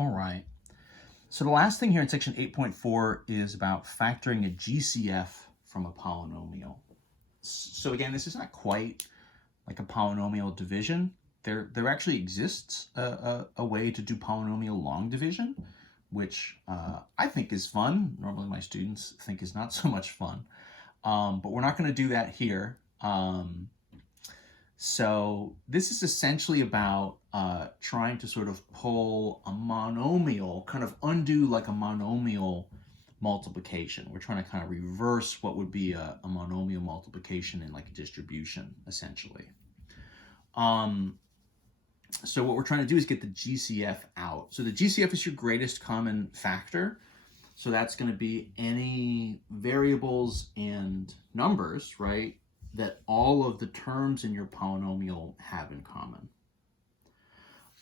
All right. So the last thing here in section 8.4 is about factoring a GCF from a polynomial. So again, this is not quite like a polynomial division. There actually exists a way to do polynomial long division, which I think is fun. Normally my students think is not so much fun, but we're not going to do that here. So this is essentially about trying to sort of pull a monomial, kind of undo like a monomial multiplication. We're trying to kind of reverse what would be a monomial multiplication in like a distribution, essentially. So what we're trying to do is get the GCF out. So the GCF is your greatest common factor. So that's going to be any variables and numbers, right, that all of the terms in your polynomial have in common.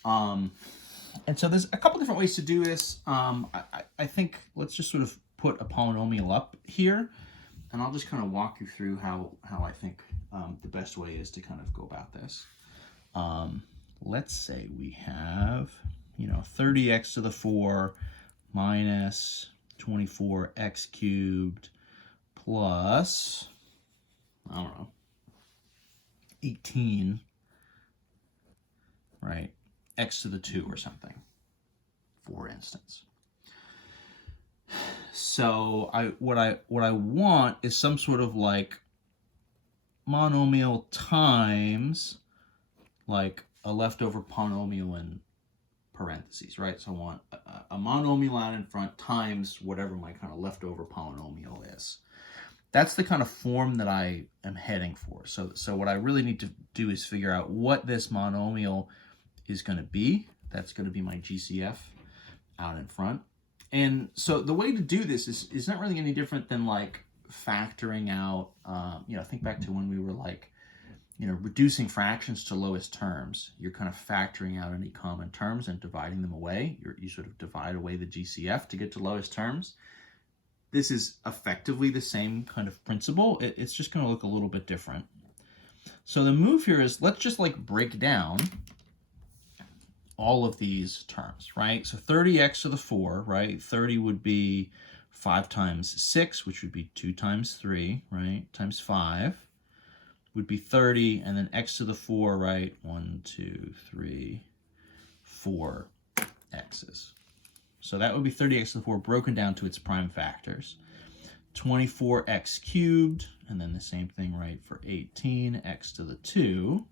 And so there's a couple different ways to do this. I think let's just sort of put a polynomial up here, and I'll just kind of walk you through how I think the best way is to kind of go about this. Let's say we have, 30x to the 4 minus 24x cubed plus, I don't know, 18, right, x to the 2 or something, for instance. So what I want is some sort of like monomial times like a leftover polynomial in parentheses, right? So I want a monomial out in front times whatever my kind of leftover polynomial is. That's the kind of form that I am heading for. So what I really need to do is figure out what this monomial is going to be. That's going to be my GCF out in front. And so the way to do this is not really any different than like factoring out, think back to when we were like, reducing fractions to lowest terms. You're kind of factoring out any common terms and dividing them away. You sort of divide away the GCF to get to lowest terms. This is effectively the same kind of principle. It's just going to look a little bit different. So the move here is let's just like break down all of these terms, right? So 30x to the 4, right? 30 would be 5 times 6, which would be 2 times 3, right? Times 5 would be 30, and then x to the 4, right? 1, 2, 3, 4 x's. So that would be 30x to the 4 broken down to its prime factors. 24x cubed, and then the same thing, right, for 18x to the 2.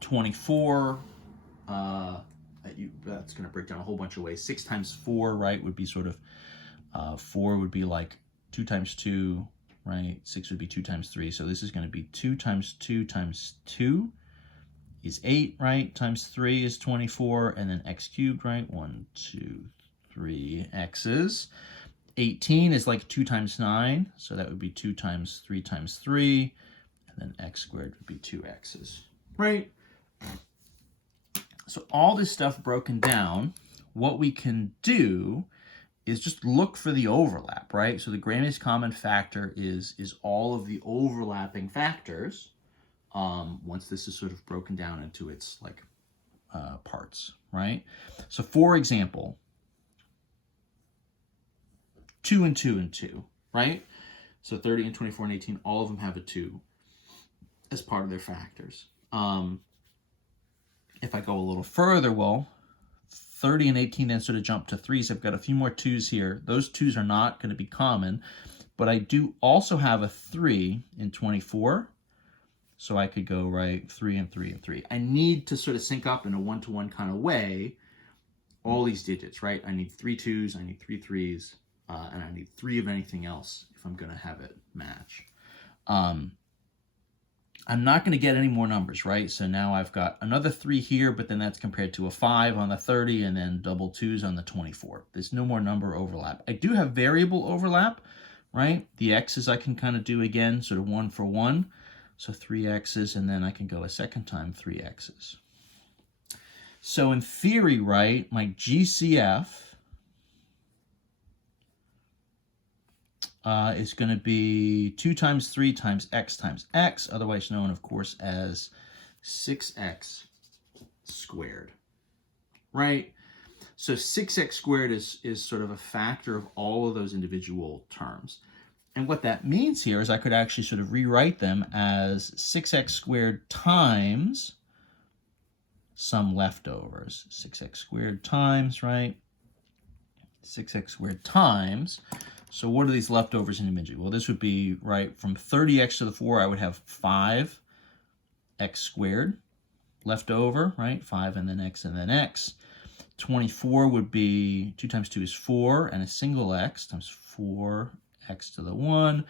24, that's going to break down a whole bunch of ways. 6 times 4, right, would be sort of, 4 would be like 2 times 2, right? 6 would be 2 times 3. So this is going to be 2 times 2 times 2 is 8, right? Times 3 is 24, and then x cubed, right? 1, 2, 3 x's. 18 is like 2 times 9, so that would be 2 times 3 times 3, and then x squared would be 2 x's, right? So all this stuff broken down, what we can do is just look for the overlap, right? So the greatest common factor is all of the overlapping factors once this is sort of broken down into its like parts, right? So for example, 2 and 2 and 2, right? So 30 and 24 and 18, all of them have a 2 as part of their factors. If I go a little further, well, 30 and 18 then sort of jump to 3, so I've got a few more 2's here. Those 2's are not going to be common, but I do also have a 3 in 24, so I could go, right, 3 and 3 and 3. I need to sort of sync up in a one-to-one kind of way all these digits, right? I need 3 2's, I need 3 3's, and I need 3 of anything else if I'm going to have it match. I'm not going to get any more numbers, right? So now I've got another 3 here, but then that's compared to a 5 on the 30 and then double 2's on the 24. There's no more number overlap. I do have variable overlap, right? The x's I can kind of do again, sort of 1 for 1. So 3 x's, and then I can go a second time 3 x's. So in theory, right, my GCF is going to be 2 times 3 times x, otherwise known, of course, as 6x squared, right? So 6x squared is sort of a factor of all of those individual terms. And what that means here is I could actually sort of rewrite them as 6x squared times some leftovers. 6x squared times, right? 6x squared times. So what are these leftovers individually? Well, this would be, right, from 30x to the 4, I would have 5x squared left over, right? 5 and then x and then x. 24 would be 2 times 2 is 4, and a single x times 4x to the 1.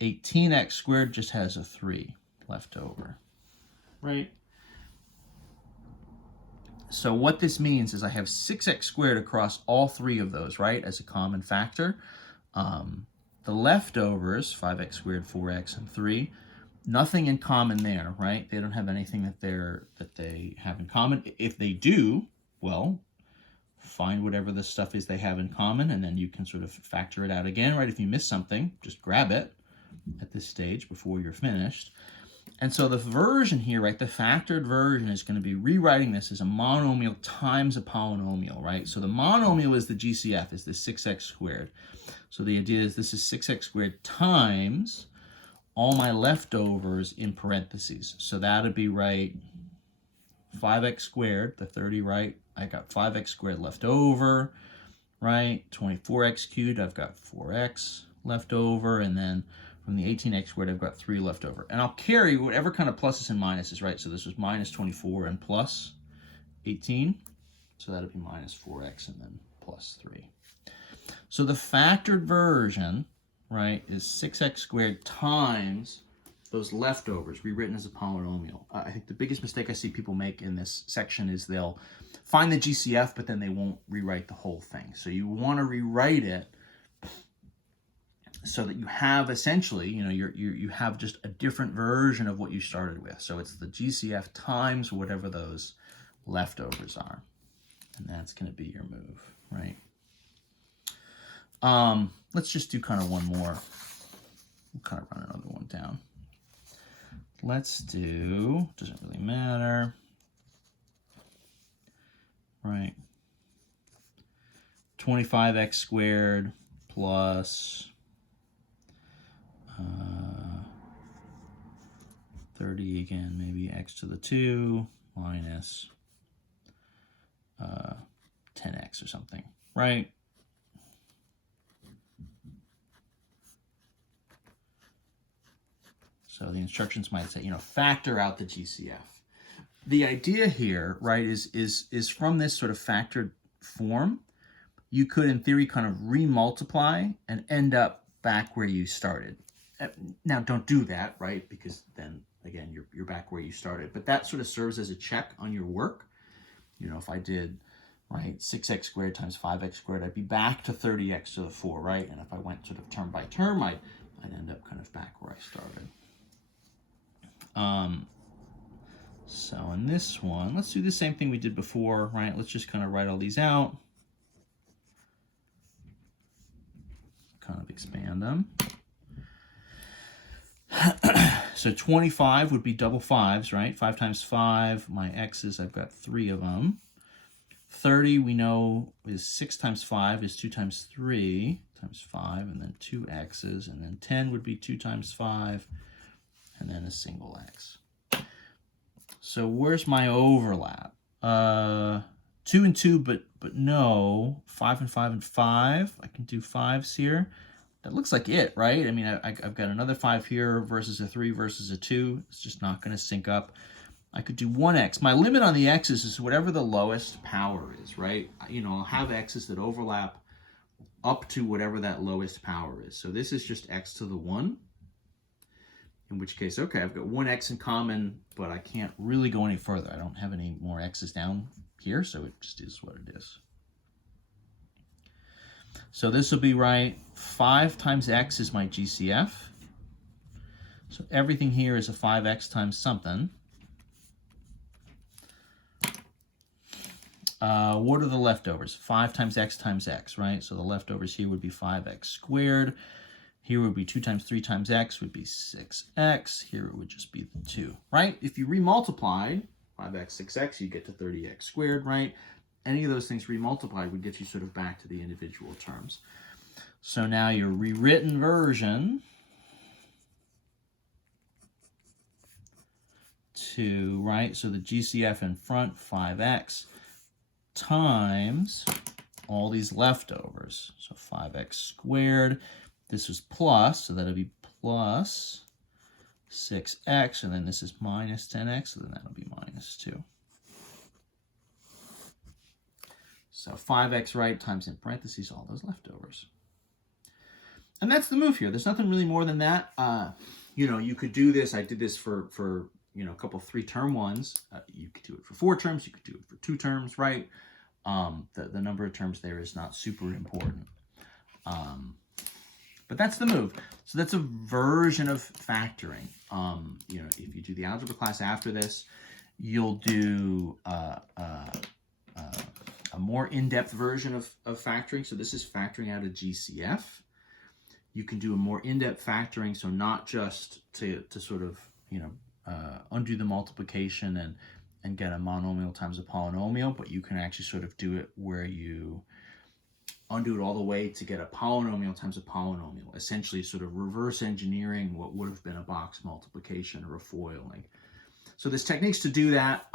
18x squared just has a 3 left over, right? So what this means is I have 6x squared across all three of those, right, as a common factor. The leftovers, 5x squared, 4x, and 3, nothing in common there, right? They don't have anything that they have in common. If they do, well, find whatever the stuff is they have in common, and then you can sort of factor it out again, right? If you miss something, just grab it at this stage before you're finished. And so the version here, right, the factored version is going to be rewriting this as a monomial times a polynomial, right? So the monomial is the GCF, is the 6x squared. So the idea is this is 6x squared times all my leftovers in parentheses. So that would be, right, 5x squared, the 30, right? I got 5x squared left over, right? 24x cubed, I've got 4x left over, and then from the 18x squared, I've got 3 left over. And I'll carry whatever kind of pluses and minuses, right? So this was minus 24 and plus 18. So that'll be minus 4x and then plus 3. So the factored version, right, is 6x squared times those leftovers rewritten as a polynomial. I think the biggest mistake I see people make in this section is they'll find the GCF, but then they won't rewrite the whole thing. So you want to rewrite it so that you have essentially, you know, you have just a different version of what you started with. So it's the GCF times whatever those leftovers are. And that's going to be your move, right? Let's just do kind of one more. We'll kind of run another one down. Let's do, doesn't really matter, right? 25x squared plus 30 again, maybe x to the 2 minus 10x or something, right? So the instructions might say, you know, factor out the GCF. The idea here, right, is from this sort of factored form, you could, in theory, kind of remultiply and end up back where you started. Now, don't do that, right, because then, again, you're back where you started. But that sort of serves as a check on your work. You know, if I did, right, 6x squared times 5x squared, I'd be back to 30x to the 4, right? And if I went sort of term by term, I'd end up kind of back where I started. So in this one, let's do the same thing we did before, right? Let's just kind of write all these out. Kind of expand them. So 25 would be double 5s, right? 5 times 5, my x's, I've got 3 of them. 30 we know is 6 times 5 is 2 times 3 times 5, and then 2 x's, and then 10 would be 2 times 5, and then a single x. So where's my overlap? 2 and 2, but no. 5 and 5 and 5. I can do 5s here. That looks like it, right? I mean, I've got another 5 here versus a 3 versus a 2. It's just not going to sync up. I could do 1x. My limit on the x's is whatever the lowest power is, right? You know, I'll have x's that overlap up to whatever that lowest power is. So this is just x to the 1. In which case, okay, I've got 1x in common, but I can't really go any further. I don't have any more x's down here, so it just is what it is. So this will be, right, 5 times x is my GCF. So everything here is a 5x times something. What are the leftovers? 5 times x, right? So the leftovers here would be 5x squared. Here would be 2 times 3 times x would be 6x. Here it would just be 2, right? If you remultiplied, 5x, 6x, you get to 30x squared, right? Any of those things remultiplied would get you sort of back to the individual terms. So now your rewritten version to, right, so the GCF in front, 5x, times all these leftovers. So 5x squared, this is plus, so that'll be plus 6x, and then this is minus 10x, so then that'll be minus 2. So 5x right times in parentheses all those leftovers. And that's the move here. There's nothing really more than that. You know, you could do this. I did this for you know, a couple 3-term ones. You could do it for 4 terms. You could do it for 2 terms, right? The number of terms there is not super important. But that's the move. So that's a version of factoring. You know, if you do the algebra class after this, you'll do a more in-depth version of factoring. So this is factoring out a GCF. You can do a more in-depth factoring, so not just to sort of, you know, undo the multiplication and get a monomial times a polynomial, but you can actually sort of do it where you undo it all the way to get a polynomial times a polynomial, essentially sort of reverse engineering what would have been a box multiplication or a foiling. So there's techniques to do that.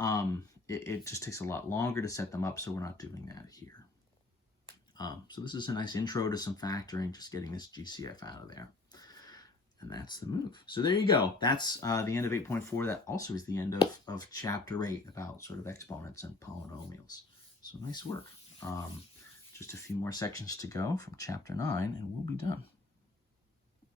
It just takes a lot longer to set them up, so we're not doing that here. So this is a nice intro to some factoring, just getting this GCF out of there. And that's the move. So there you go. That's the end of 8.4. That also is the end of chapter 8 about sort of exponents and polynomials. So nice work. Just a few more sections to go from chapter 9, and we'll be done.